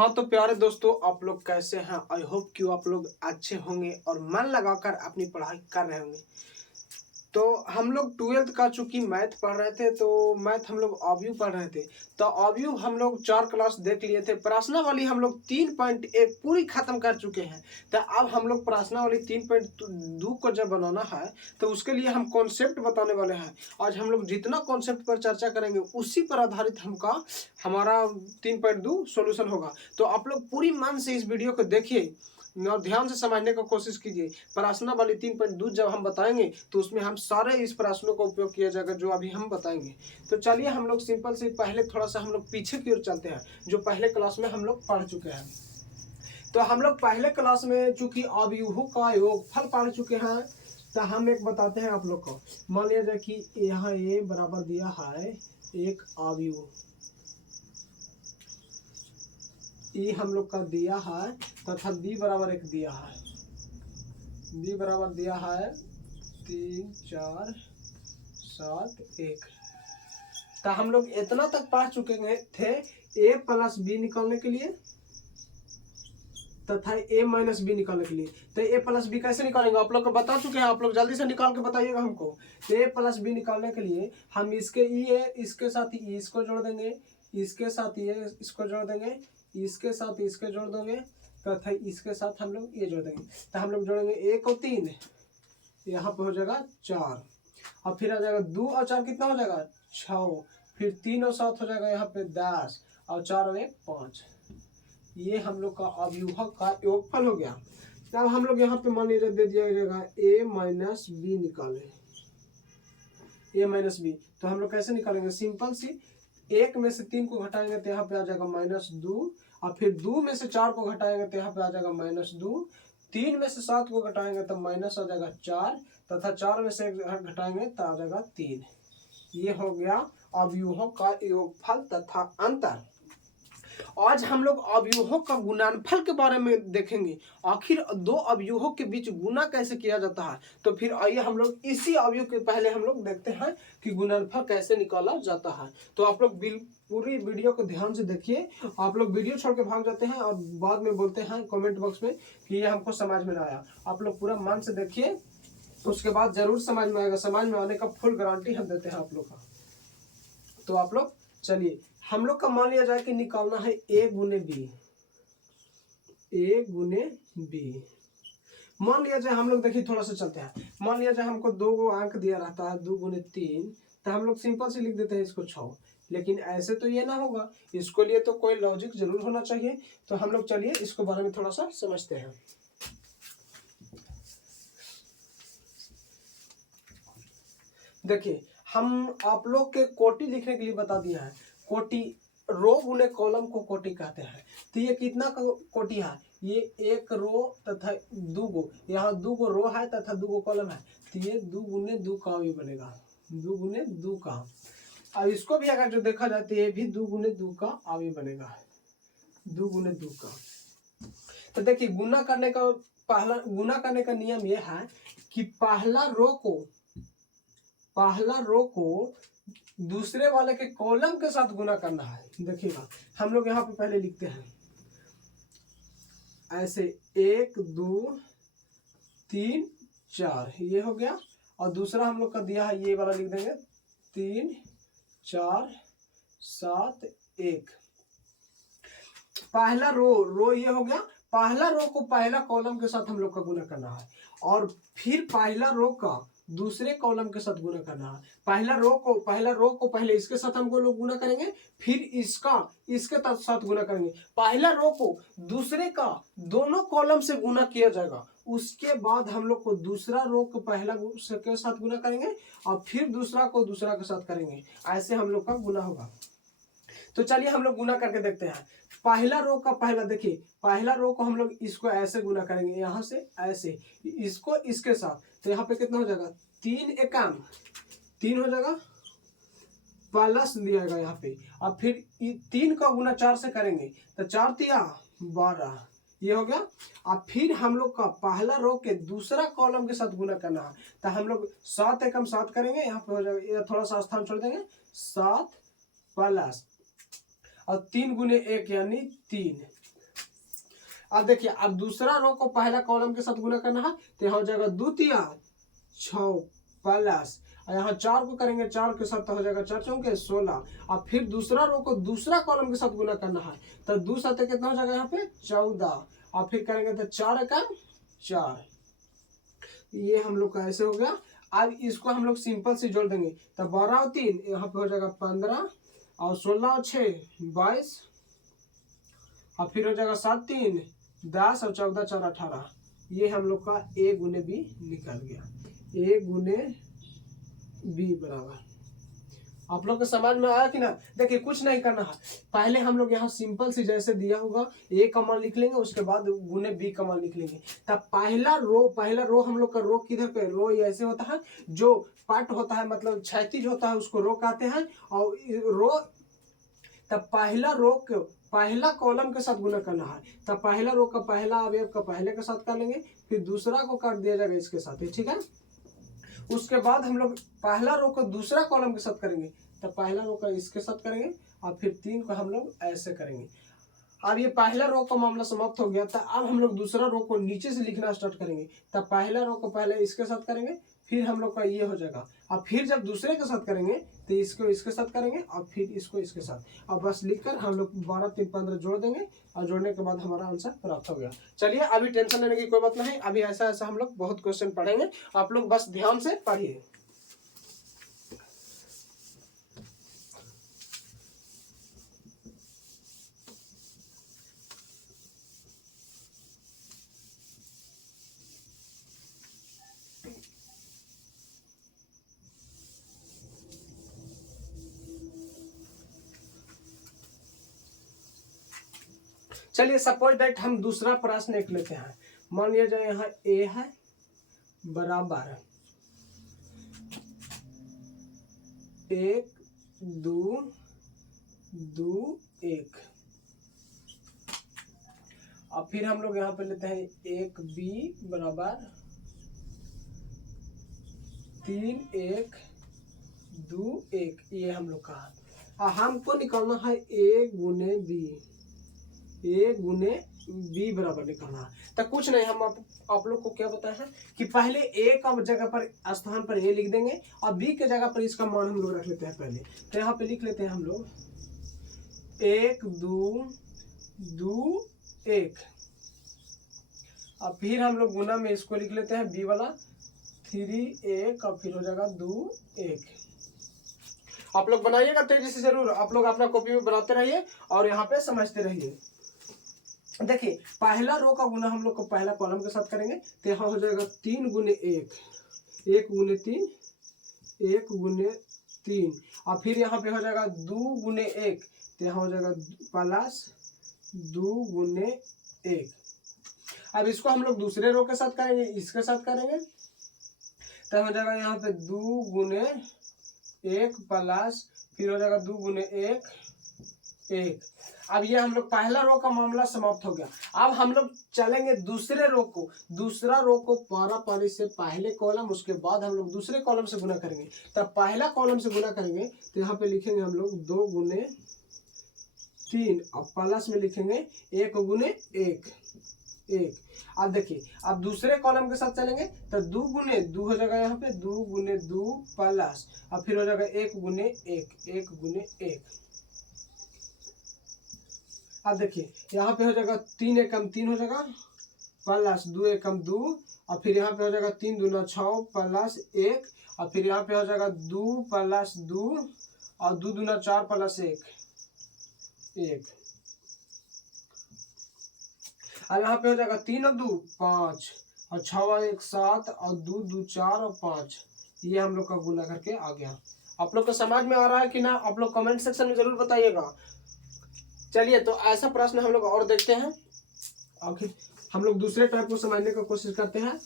हाँ तो प्यारे दोस्तों, आप लोग कैसे हैं। आई होप कि आप लोग अच्छे होंगे और मन लगाकर अपनी पढ़ाई कर रहे होंगे। तो हम लोग 12th का चूंकि मैथ पढ़ रहे थे, तो मैथ हम लोग ऑब्यू पढ़ रहे थे। तो ऑब्यू हम लोग 4 क्लास देख लिए थे। प्रार्थना वाली हम लोग 3.1 पूरी खत्म कर चुके हैं। तो अब हम लोग प्रार्थना वाली 3.2 को जब बनाना है तो उसके लिए हम कॉन्सेप्ट बताने वाले हैं। आज हम लोग जितना कॉन्सेप्ट पर चर्चा करेंगे उसी पर आधारित हमारा 3.2 सॉल्यूशन होगा। तो आप लोग पूरी मन से इस वीडियो को देखिए और ध्यान से समझने का कोशिश कीजिए। प्रार्थना वाली 3.2 जब हम बताएंगे तो उसमें हम सारे इस प्रश्नों का उपयोग किया जाएगा जो अभी हम बताएंगे। तो चलिए हम लोग सिंपल से पहले थोड़ा सा हम लोग पीछे की ओर चलते हैं, जो पहले क्लास में हम लोग पढ़ चुके हैं। तो हम लोग पहले क्लास में चूंकि अवयवों का योगफल पढ़ चुके हैं, तो हम एक बताते हैं आप लोग को। मान लिया जाए कि यहाँ ए बराबर दिया है एक अवयव, ई हम लोग का दिया है तथा बी बराबर एक दिया है। बी बराबर दिया है 3 4 7 1। तो हम लोग इतना तक पढ़ चुके थे ए प्लस बी निकालने के लिए तथा ए माइनस बी निकालने के लिए। तो ए प्लस बी कैसे निकालेंगे आप लोग को बता चुके हैं। आप लोग जल्दी से निकाल के बताइएगा हमको। तो ए प्लस बी निकालने के लिए हम इसके ई है इसके साथ ई इसको जोड़ देंगे, इसके साथ ये इसको जोड़ देंगे, इसके साथ इसके जोड़ देंगे तथा इसके साथ हम लोग ये जोड़ देंगे। तो हम लोग जोड़ेंगे 1 और 3, यहाँ पे हो जाएगा 4 और फिर आ जाएगा 2 और 4 कितना हो जाएगा 6, फिर 3 और 7 हो जाएगा यहाँ पे 10 और 4 और 1 5। ये हम लोग का अवयव का योगफल हो गया। अब हम लोग यहाँ पे मान लीजिए दे दिया जाएगा ए माइनस बी निकाले, ए माइनस बी। तो हम लोग कैसे निकालेंगे, सिंपल सी 1 में से 3 को घटाएंगे तो यहाँ पे आ जाएगा -2 और फिर 2 में से 4 को घटाएंगे तो यहाँ पे आ जाएगा -2, 3 में से 7 को घटाएंगे तो माइनस आ जाएगा 4 तथा 4 में से 1 घटाएंगे तो आ जाएगा 3। ये हो गया अवयवों का योगफल तथा अंतर। आज हम लोग अवयवों का गुणनफल के बारे में देखेंगे। आखिर दो अवयवों के बीच गुना कैसे किया जाता है। तो फिर आइए हम लोग इसी अवयव के पहले हम लोग देखते हैं कि गुणनफल कैसे निकाला जाता है। तो आप लोग पूरी वीडियो को ध्यान से देखिए। आप लोग वीडियो छोड़ के भाग जाते हैं और बाद में बोलते हैं कमेंट बॉक्स में कि ये हमको समझ में ना आया। आप लोग पूरा मन से देखिए, उसके बाद जरूर समझ में आएगा। समझ में आने का फुल गारंटी हम देते हैं आप लोग का। तो आप लोग चलिए, हम लोग का मान लिया जाए कि निकालना है ए गुने बी, ए गुने बी। मान लिया जाए हम लोग देखिए थोड़ा सा चलते हैं। मान लिया जाए हमको 2 अंक दिया रहता है 2 गुने 3, तो हम लोग सिंपल से लिख देते हैं इसको 6। लेकिन ऐसे तो ये ना होगा, इसको लिए तो कोई लॉजिक जरूर होना चाहिए। तो हम लोग चलिए इसको बारे में थोड़ा सा समझते हैं। देखिए, हम आप लोग के कोटि लिखने के लिए बता दिया है। कोटि रो गुने कॉलम को कोटि कहते हैं। तो ये कितना कोटि है, ये 1 रो तथा 2 गो, यहाँ 2 गो रो है तथा 2 गो कॉलम है। तो ये 2 गुने 2 का भी बनेगा, 2 गुने 2 का। अब इसको भी अगर जो देखा जाए तो ये भी 2 गुने 2 का आवी बनेगा, 2 गुने 2 का। तो देखिए गुना करने का नियम ये है कि पहला रो को दूसरे वाले के कॉलम के साथ गुना करना है। देखिएगा हम लोग यहाँ पे पहले लिखते हैं ऐसे 1 2 3 4, ये हो गया। और दूसरा हम लोग का दिया है ये वाला लिख देंगे 3 4 7 1। पहला रो ये हो गया। पहला रो को पहला कॉलम के साथ हम लोग का गुना करना है और फिर पहला रो का दूसरे कॉलम के साथ गुना करना है। पहला रो को पहले इसके साथ हमको लोग गुना करेंगे, फिर इसके साथ गुना करेंगे। पहला रो को दूसरे का दोनों कॉलम से गुना किया जाएगा, उसके बाद हम लोग को दूसरा रो को पहला के साथ गुना करेंगे और फिर दूसरा को दूसरा के साथ करेंगे। ऐसे हम लोग का गुना होगा। तो चलिए हम लोग गुना करके देखते हैं। पहला रो का पहला, देखिए पहला रो को हम लोग इसको ऐसे गुना करेंगे, यहाँ से ऐसे, इसको इसके साथ। तो यहाँ पे कितना हो जाएगा 3 एकम 3 हो जाएगा, प्लस दिया जाएगा यहाँ पे। अब फिर 3 का गुना 4 से करेंगे तो 4 तिया 12, ये हो गया। अब फिर हम लोग का पहला रो के दूसरा कॉलम के साथ गुना करना है। तो हम लोग 7 एकम 7 करेंगे, यहाँ पे हो जाएगा, थोड़ा सा स्थान छोड़ देंगे, 7 प्लस और 3 गुने 1 यानी 3, अब देखिए, अब दूसरा रो को पहला कॉलम के साथ गुना करना है, तो यहाँ हो जाएगा 2 तिया 6 प्लस, और यहाँ 4 को करेंगे 4 के साथ, तो हो जाएगा 4 चौके 16। अब फिर दूसरा रो को दूसरा कॉलम के साथ गुना करना है, तो 2 साथ कितना हो जाएगा यहाँ पे 14, और फिर करेंगे तो 4 का 4। ये हम लोग का ऐसे हो गया। अब इसको हम लोग सिंपल से जोड़ देंगे, तो 12 और 3 यहाँ पे हो जाएगा 15, और 16 और 6 22, और फिर हो जाएगा 7 3 10, और 14 4 18। ये हम लोग का a गुने b निकल गया। a गुने b बराबर, आप लोग को समझ में आया कि ना। देखिए कुछ नहीं करना है, पहले हम लोग यहाँ सिंपल से जैसे दिया होगा a का मान लिख लेंगे, उसके बाद गुने b का मान लिख लेंगे। तब पहला रो हम लोग का रो किधर पे, रो ऐसे होता है, जो पार्ट होता है मतलब क्षैतिज होता है उसको रो कहते हैं। और रो तब पहला रो को पहला कॉलम के साथ गुना करना है, तब पहला रो का पहला अवयव का पहले के साथ कर लेंगे, फिर दूसरा को कर दिया जाएगा इसके साथ, ठीक है। उसके बाद हम लोग पहला रो को दूसरा कॉलम के साथ करेंगे, तब पहला रो का इसके साथ करेंगे, और फिर 3 को हम लोग ऐसे करेंगे। अब ये पहला रो का मामला समाप्त हो गया, तो अब हम लोग दूसरा रो को नीचे से लिखना स्टार्ट करेंगे। तब पहला रो को पहले इसके साथ करेंगे, फिर हम लोग का ये हो जाएगा, और फिर जब दूसरे के साथ करेंगे तो इसको इसके साथ करेंगे, और फिर इसको इसके साथ। अब बस लिखकर हम लोग 12 3 15 जोड़ देंगे, और जोड़ने के बाद हमारा आंसर प्राप्त हो गया। चलिए अभी टेंशन लेने की कोई बात नहीं, अभी ऐसा ऐसा हम लोग बहुत क्वेश्चन पढ़ेंगे, आप लोग बस ध्यान से पढ़िए। चलिए सपोज दैट हम दूसरा प्रश्न एक लेते हैं। मान लिया जाए यहाँ a है बराबर 1 2 2 1, और फिर हम लोग यहाँ पे लेते हैं 1 b बराबर 3 1 2 1। ये हम लोग का हमको निकालना है a गुने b, a गुने b बराबर निकालना है। तो कुछ नहीं, हम आप लोग को क्या बताया है कि पहले a का जगह पर स्थान पर a लिख देंगे, और b के जगह पर इसका मान हम लोग रख लेते हैं पहले। तो यहाँ पे लिख लेते हैं हम लोग 1 2 2 1, और फिर हम लोग गुना में इसको लिख लेते हैं b वाला 3 1, और फिर हो जाएगा 2 1। आप लोग बनाइएगा तेजी से जरूर, आप लोग अपना कॉपी में बनाते रहिए और यहाँ पे समझते रहिए। देखिए पहला रो का गुना हम लोग को पहला कॉलम के साथ करेंगे, तो यहाँ हो जाएगा 3 गुने 1 1 गुने 3 1 गुने 3, और फिर यहाँ पे हो जाएगा 2 गुने 1, तो यहाँ हो जाएगा प्लस 2 गुने 1। अब इसको हम लोग दूसरे रो के साथ करेंगे, इसके साथ करेंगे, तो हो जाएगा यहाँ पे 2 गुने 1 प्लस फिर हो जाएगा 2 गुने 1 1। अब ये हम लोग पहला रो का मामला समाप्त हो गया। अब हम लोग चलेंगे दूसरे रो को, दूसरा रो को पारा पारी से पहले कॉलम, उसके बाद हम लोग दूसरे कॉलम से गुना करेंगे। तब पहला कॉलम से गुना करेंगे तो यहाँ पे लिखेंगे हम लोग 2 गुने 3, और प्लस में लिखेंगे 1 गुने 1 1। अब देखिए अब दूसरे कॉलम के साथ चलेंगे तो 2 गुने 2 हो जाएगा, यहाँ पे 2 गुने 2 प्लस, और फिर हो जाएगा 1 गुने 1 1 गुने 1। अब देखिए यहाँ पे हो जाएगा 3 एकम 3 हो जाएगा प्लस 2 एकम 2, और फिर यहाँ पे हो जाएगा 3 दूना 6 प्लस 1, और फिर यहाँ पे हो जाएगा 2 प्लस 2, और 2 दूना 4 प्लस 1 1। और यहाँ पे हो जाएगा 3 और 2 5, और 6 और 1 7, और 2 2 4 और 5। ये हम लोग का गुना करके आ गया। आप लोग को समझ में आ रहा है कि ना, आप लोग कमेंट सेक्शन में जरूर बताइएगा। चलिए तो ऐसा प्रश्न हम लोग और देखते हैं, आखिर हम लोग दूसरे टाइप को समझने की कोशिश करते हैं।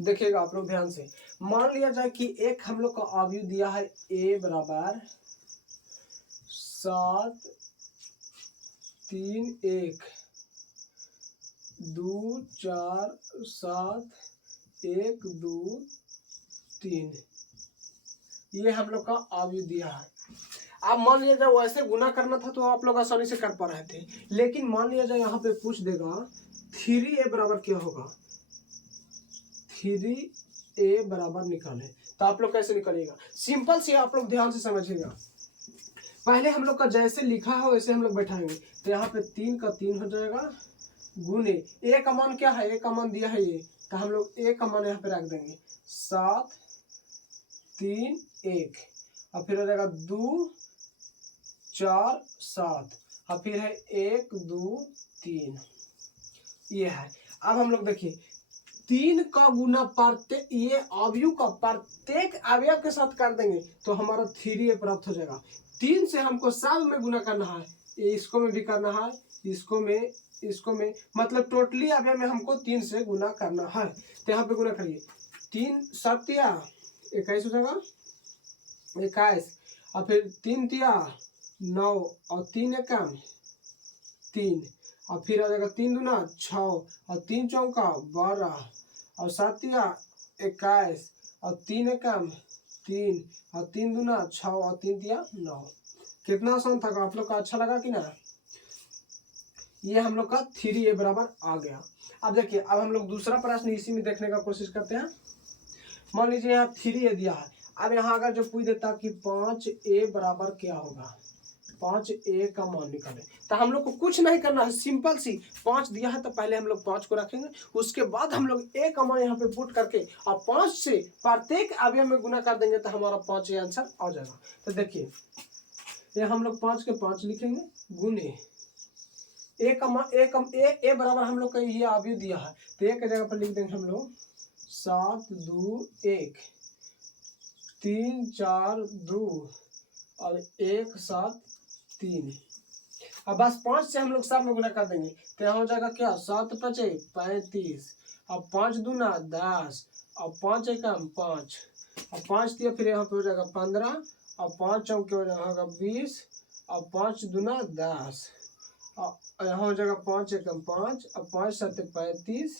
देखिएगा आप लोग ध्यान से, मान लिया जाए कि एक हम लोग का अवयव दिया है a बराबर 7 3 1 2 4 7 1 2 3, ये हम लोग का अवयव दिया है। अब मान लिया जाए वैसे गुना करना था तो आप लोग आसानी से कर पा रहे थे, लेकिन मान लिया जाए यहाँ पे पूछ देगा 3a बराबर क्या होगा, 3a बराबर निकाले, तो आप लोग कैसे निकालिएगा? सिंपल से आप लोग ध्यान से समझिएगा। पहले हम लोग का जैसे लिखा है वैसे हम लोग बैठाएंगे, तो यहाँ पे 3 का 3 हो जाएगा गुने ए का मान क्या है, ए का मान दिया है ये, तो हम लोग ए का मान यहाँ पे रख देंगे 7 3 1, और फिर हो जाएगा 2 4 7, और फिर है 1 2 3, ये है। अब हम लोग देखिए 3 का गुना प्रत्येक, ये अवयव का प्रत्येक अवयव के साथ कर देंगे तो हमारा 3a प्राप्त हो जाएगा। 3 से हमको सब में गुना करना है, इसको में भी करना है, इसको में मतलब टोटली अवयव में हमको 3 से गुना करना है। तो यहाँ पे गुना करिए, 3 7 21 हो जाएगा 21, और फिर 3 तिया 9, और 3 एकम 3, और फिर आ जाएगा 3 दूना 6, और 3 चौका 12, और 7 तिया 21, और 3 एकम 3, और 3 दूना 6, और 3 तिया 9। कितना आसान था, आप लोग का अच्छा लगा कि ना? ये हम लोग का 3a बराबर आ गया। अब देखिए, अब हम लोग दूसरा प्रश्न इसी में देखने का कोशिश करते हैं। मान लीजिए यहाँ 3a दिया है, अब यहाँ अगर जो पूछ देता कि 5a बराबर क्या होगा, 5a का मान निकालें, तो हम लोग को कुछ नहीं करना है, सिंपल सी 5 दिया है तो पहले हम लोग 5 को रखेंगे, उसके बाद हम लोग a का मान यहाँ पे पुट करके और 5 से प्रत्येक अवयव में गुना कर देंगे तो हमारा 5 आंसर आ जाएगा। तो देखिए ये हम लोग 5 के 5 लिखेंगे गुने ए बराबर हम लोग का ये अवयव दिया है, तो एक जगह पर लिख देंगे हम लोग 7 2 1 3 4 2 और 1 7 3। अब बस 5 से हम लोग सब में गुना कर देंगे तो यहाँ हो जाएगा क्या, 7 5 35, अब 5 दूना 10, और 5 एकम 5, और 5 दिया फिर यहाँ पे हो जाएगा 15, और 5 चौके हो जाएगा 20, और 5 दूना 10, और यहाँ हो जाएगा 5 एकम 5, और 5 7 35,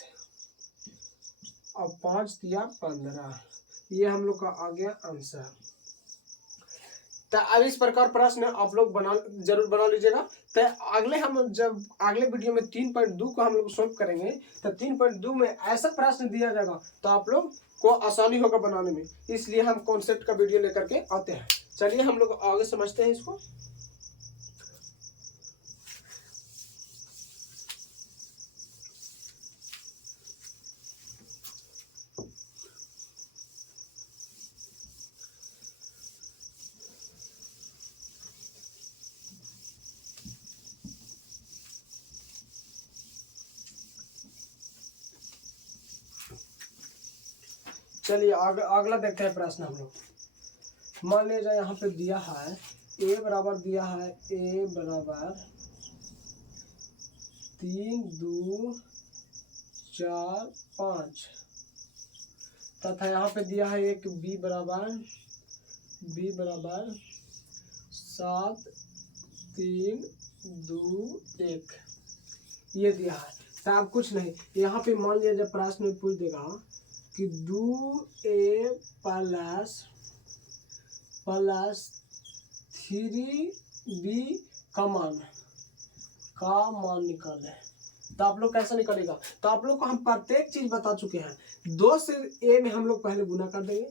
और 5 दिया 15। ये हम लोग का आ गया आंसर। तो अब इस प्रकार प्रश्न आप लोग जरूर बना लीजिएगा। तो अगले हम जब अगले वीडियो में 3.2 को हम लोग सॉल्व करेंगे तो 3.2 में ऐसा प्रश्न दिया जाएगा तो आप लोग को आसानी होगा बनाने में, इसलिए हम कॉन्सेप्ट का वीडियो लेकर के आते हैं। चलिए हम लोग आगे समझते हैं इसको। चलिए अगला देखते हैं प्रश्न हम लोग। मान लीजिए यहाँ पे दिया है a बराबर दिया है, a बराबर 3 2 4 5 तथा यहाँ पे दिया है एक b बराबर 7 3 2 1, ये दिया है। तो आप कुछ नहीं, यहाँ पे मान लिया जब प्रश्न में पूछ देगा कि 2a प्लस 3b का मान निकाले, तो आप लोग कैसे निकालेगा? तो आप लोग को हम प्रत्येक चीज बता चुके हैं। 2 से a में हम लोग पहले गुना कर देंगे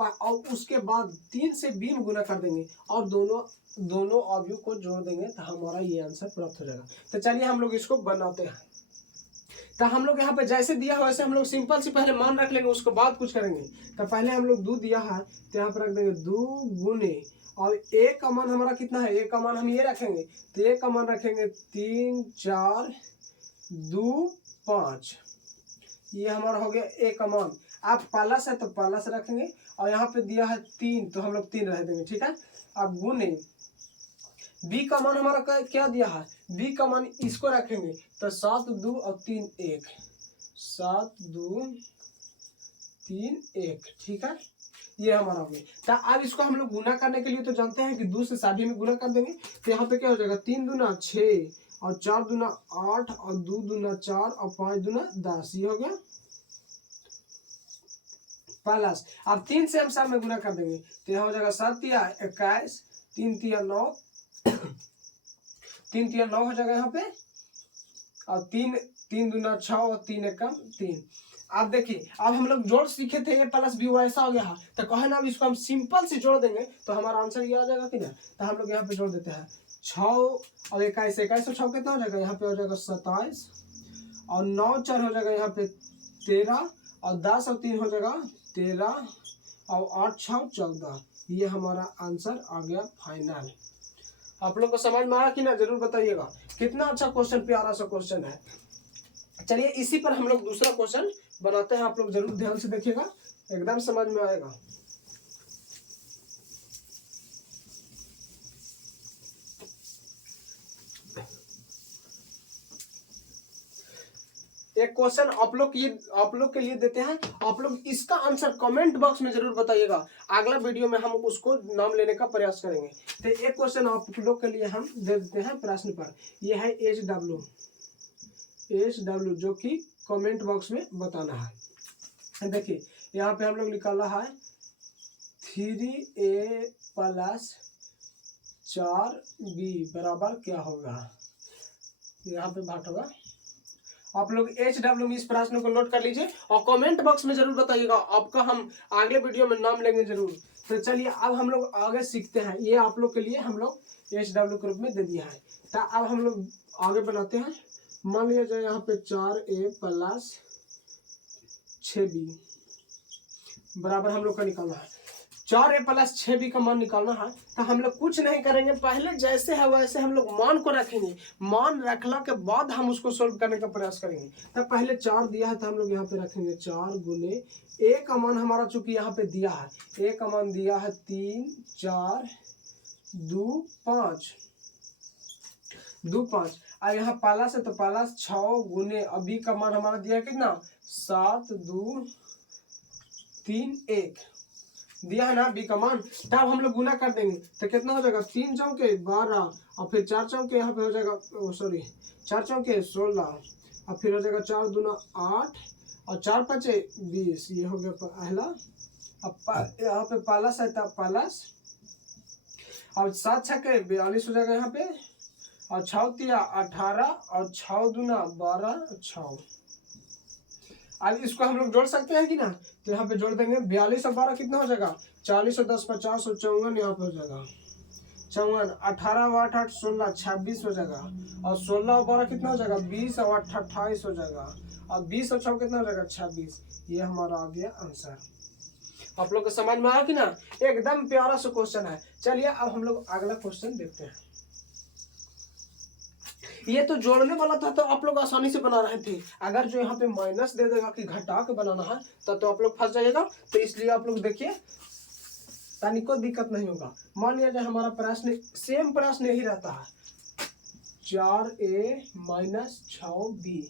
और उसके बाद 3 से b में गुना कर देंगे और दोनों अवयव को जोड़ देंगे तो हमारा ये आंसर प्राप्त हो जाएगा। तो चलिए हम लोग इसको बनाते हैं। तो हम लोग यहाँ पे जैसे दिया है वैसे हम लोग सिंपल सी पहले मान रख लेंगे, उसके बाद कुछ करेंगे। तो पहले हम लोग 2 दिया है तो यहाँ पर रख देंगे 2 गुने, और a का मान हमारा कितना है, a का मान हम ये रखेंगे, तो a का मान रखेंगे 3 4 2 5, ये हमारा हो गया a का मान। आप प्लस है तो प्लस रखेंगे, और यहाँ पे दिया है 3 तो हम लोग 3 रख देंगे, ठीक है। अब गुने b का मान हमारा क्या दिया है, b का मान इसको रखेंगे तो 7 2 और 3 1, 7 2 3 1, ठीक है। ये हमारा हो गया। तो अब इसको हम लोग गुना करने के लिए तो जानते हैं कि 2 से सभी में गुना कर देंगे, तो यहाँ पे क्या हो जाएगा 3 दूना 6 और 4 दूना 8 और 2 दूना 4 और 5 दूना 10, ये हो गया प्लस। अब 3 से हम सब में गुना कर देंगे तो यहाँ हो जाएगा 7 या 21, 3 तिया 9, 3 तिया 9 हो जाएगा यहाँ पे, और 3 दूना 6 और 3 एकम 3। अब देखिए अब हम लोग जोड़ सीखे थे a प्लस बी वैसा हो गया, तो कहे ना अब इसको हम सिंपल से जोड़ देंगे तो हमारा आंसर ये आ जाएगा कि ना। तो हम लोग यहाँ पे जोड़ देते हैं 6 और 21, 21 और 6 कितना हो जाएगा, यहाँ पे हो जाएगा 27, और 9 4 हो जाएगा यहाँ पे 13, और 10 और 3 हो जाएगा 13, और 8 6 14। ये हमारा आंसर आ गया फाइनल। आप लोग को समझ में आया कि ना, जरूर बताइएगा। कितना अच्छा क्वेश्चन, प्यारा सा क्वेश्चन है। चलिए इसी पर हम लोग दूसरा क्वेश्चन बनाते हैं, आप लोग जरूर ध्यान से देखिएगा, एकदम समझ में आएगा। एक क्वेश्चन आप लोग के लिए देते हैं, आप लोग इसका आंसर कमेंट बॉक्स में जरूर बताइएगा। अगला वीडियो में हम उसको नाम लेने का प्रयास करेंगे। तो एक क्वेश्चन आप लोग के लिए हम दे देते हैं प्रश्न पर, यह है HW, जो कि कमेंट बॉक्स में बताना है। देखिए यहाँ पे हम लोग निकाला है 3a प्लस 4b बराबर क्या होगा, यहाँ पे बात होगा। आप लोग HW में इस प्रश्न को नोट कर लीजिए और कमेंट बॉक्स में जरूर बताइएगा, आपका हम अगले वीडियो में नाम लेंगे जरूर। तो चलिए अब हम लोग आगे सीखते हैं, ये आप लोग के लिए हम लोग HW के रूप में दे दिया है। तो अब हम लोग आगे बनाते हैं। मान लिया जाए यहाँ पे 4a प्लस 6b बराबर हम लोग का निकालना है। 4a प्लस 6b का मान निकालना है, तो हम लोग कुछ नहीं करेंगे, पहले जैसे है वैसे हम लोग मान को रखेंगे। मान रखला के बाद हम उसको सोल्व करने का प्रयास करेंगे। तो पहले 4 दिया है तो हम लोग यहाँ पे रखेंगे 4 गुने a का मान हमारा चूंकि यहाँ पे दिया है, a का मान दिया है 3 4 2 5 और यहाँ प्लस है तो प्लस 6 गुने b का मान हमारा दिया है कितना 7 2 3 1 दिया है ना b का मान। तब हम लोग गुना कर देंगे तो कितना हो जाएगा 3 चौके 12 और फिर 4 चौके यहाँ पे हो जाएगा 4 चौके 16 और फिर हो जाएगा 4 दूना 8 और 4 5 20। ये हो गया पहला। अब यहाँ पे प्लस है तब प्लस, और 7 छक्के 42 हो जाएगा यहाँ पे, और 6 तिया 18 और 6 दूना 12 6। अब इसको हम लोग जोड़ सकते हैं कि ना, तो यहाँ पे जोड़ देंगे 42 और 12 कितना हो जाएगा 40 और 10 50 और 54 यहाँ पे हो जाएगा 54, 18 और 8 8 16 26 हो जाएगा, और 16 और 12 कितना हो जाएगा 20 और 8 28 हो जाएगा, और 20 और 6 कितना हो जाएगा 26। ये हमारा आ गया आंसर। आप लोग को समझ में आया कि ना, एकदम प्यारा सा क्वेश्चन है। चलिए अब हम लोग अगला क्वेश्चन देखते हैं। ये तो जोड़ने वाला था तो आप लोग आसानी से बना रहे थे, अगर जो यहाँ पे माइनस दे देगा कि घटा के बनाना है तो आप लोग फंस जाइएगा। तो इसलिए आप लोग देखिए तानी को दिक्कत नहीं होगा। मान लिया जाए हमारा प्रश्न सेम प्रश्न यही रहता है 4a माइनस 6b,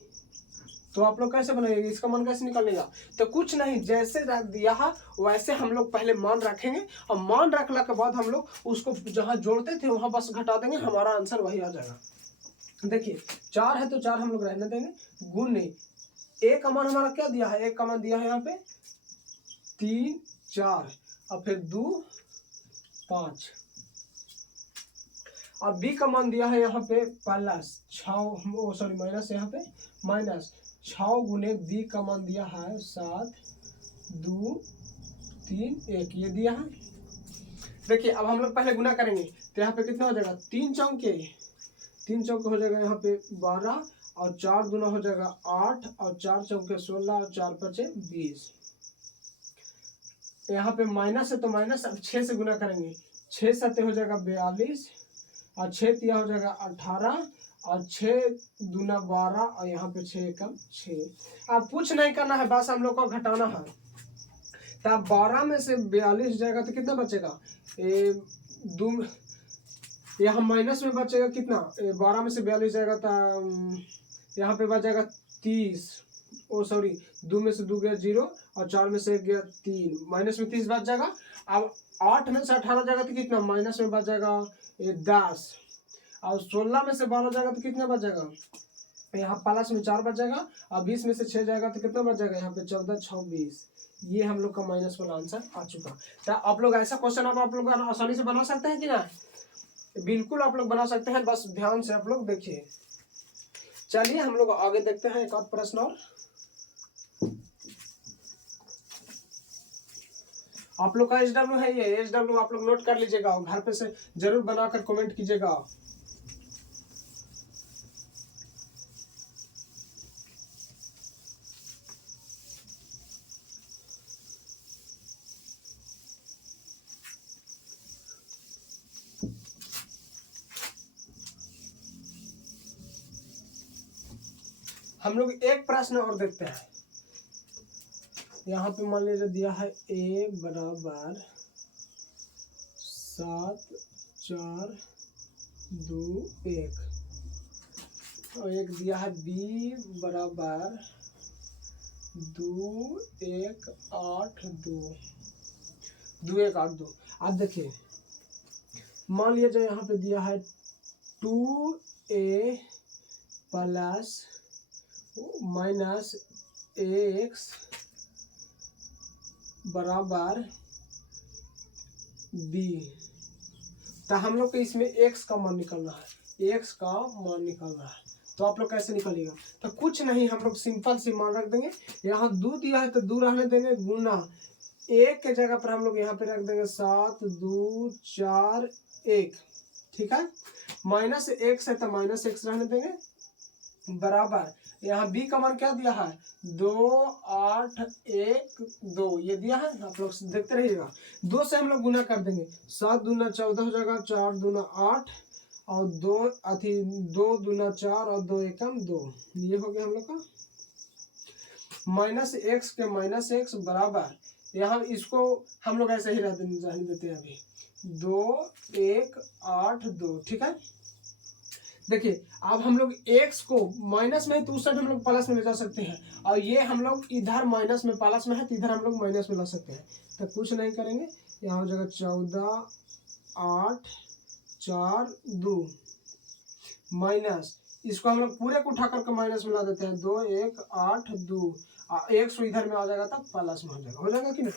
तो आप लोग कैसे बनाइएगा, इसका मान कैसे निकालेगा। तो कुछ नहीं, जैसे दिया है वैसे हम लोग पहले मान रखेंगे, और मान रखने के बाद हम लोग उसको जहाँ जोड़ते थे वहां बस घटा देंगे, हमारा आंसर वही आ जाएगा। देखिए 4 है तो 4 हम लोग रहने देंगे, गुने a का मान हमारा क्या दिया है, a का मान दिया है यहाँ पे 3 4 और फिर 2 5, और b का मान दिया है यहाँ पे प्लस 6 माइनस, यहाँ पे माइनस 6 गुने b का मान दिया है 7 2 3 1, ये दिया है। देखिए अब हम लोग पहले गुना करेंगे तो यहाँ पे कितना हो जाएगा 3 चौके हो जाएगा यहाँ पे 12, और 4 दूना हो जाएगा 8, और 4 चौके 16 और 4 5 20। यहाँ पे माइनस है तो माइनस, अब 6 से गुना करेंगे 6 7 हो जाएगा 42, और 6 तिया हो जाएगा 18, और 6 दूना 12, और यहाँ पे 6 एकम 6। अब कुछ नहीं करना है, बस हम लोग को घटाना है। तब 12 में से 42 जाएगा तो कितना बचेगा, यहाँ माइनस में बचेगा कितना, 12 में से 42 जाएगा तो यहाँ पे बचेगा 30, 2 में से 2 गया 0, और 4 में से 1 गया 3, माइनस में 30 बच जाएगा। अब 8 में से 18 जाएगा तो कितना, माइनस में बच जाएगा 10, और 16 में से 12 जाएगा तो कितना बच जाएगा, यहाँ प्लस में 4 बच जाएगा, और 20 में से 6 जाएगा तो कितना बच जाएगा, यहाँ पे 14 6 20। ये हम लोग का माइनस वाला आंसर आ चुका। तो आप लोग ऐसा क्वेश्चन आप लोग आसानी से बना सकते हैं कि ना, बिल्कुल आप लोग बना सकते हैं, बस ध्यान से आप लोग देखिए। चलिए हम लोग आगे देखते हैं एक आध प्रश्न और। आप लोग का SW है, ये SW आप लोग नोट कर लीजिएगा और घर पे से जरूर बनाकर कमेंट कीजिएगा। हम लोग एक प्रश्न और देखते हैं। यहाँ पे मान लीजिए दिया है A बराबर 7 4 2 1, और एक दिया है B बराबर 2 1 8 2 2 1 8 2। अब देखिए मान लिया जाए यहाँ पे दिया है 2A प्लस माइनस AX बराबर B। तो हम लोग को इसमें x का मान निकालना है, x का मान निकालना है। तो आप लोग कैसे निकालिएगा, तो कुछ नहीं, हम लोग सिंपल सी मान रख देंगे। यहाँ 2 दिया है तो 2 रहने देंगे, गुना 1 के जगह पर हम लोग यहाँ पे रख देंगे 7 2 4 1, ठीक है। माइनस x है तो माइनस x रहने देंगे, बराबर यहाँ b का मान क्या दिया है 2 8 1 2, ये दिया है, आप लोग देखते रहिएगा। 2 से हम लोग गुना कर देंगे, 7 दूना 14 हो जाएगा, 4 दूना 8 और 2 दूना 4 और 2 एकम 2, ये हो गया हम लोग का। माइनस x के माइनस x बराबर, यहाँ इसको हम लोग ऐसे ही रहने देते हैं अभी, 2 1 8 2, ठीक है। देखिए अब हम लोग x को माइनस में है तो उस साइड हम लोग प्लस में ले जा सकते हैं, और ये हम लोग इधर माइनस में प्लस में है तो इधर हम लोग माइनस में ला सकते हैं। तो कुछ नहीं करेंगे, यहाँ हो जाएगा 14 8 4 2 माइनस, इसको हम लोग पूरे को उठा करके माइनस में ला देते हैं, 2 1 8 2, 100 इधर में आ जाएगा तब प्लस में हो जाएगा कि नहीं।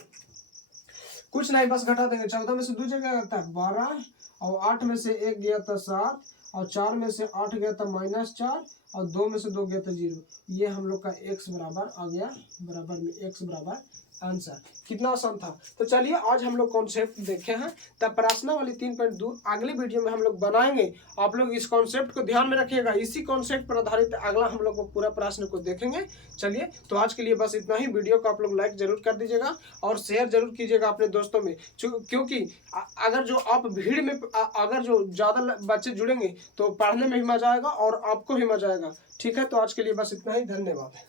कुछ नहीं, बस घटा देंगे, 14 में से 2 जगह आता है 12, और 8 में से 1 गया था 7, और 4 में से 8 गया था -4, और 2 में से 2 गया था 0। ये हम लोग का x बराबर आ गया, बराबर में x बराबर आंसर। कितना आसान था। तो चलिए आज हम लोग कॉन्सेप्ट देखे हैं, तब प्रश्न वाली 3.2 अगले वीडियो में हम लोग बनाएंगे। आप लोग इस कॉन्सेप्ट को ध्यान में रखिएगा, इसी कॉन्सेप्ट पर आधारित अगला हम लोग को पूरा प्रश्न को देखेंगे। चलिए तो आज के लिए बस इतना ही। वीडियो को आप लोग लाइक जरूर कर दीजिएगा और शेयर जरूर कीजिएगा अपने दोस्तों में, क्योंकि अगर जो आप भीड़ में अगर जो ज़्यादा बच्चे जुड़ेंगे तो पढ़ने में ही मजा आएगा और आपको भी मजा आएगा। ठीक है, तो आज के लिए बस इतना ही, धन्यवाद।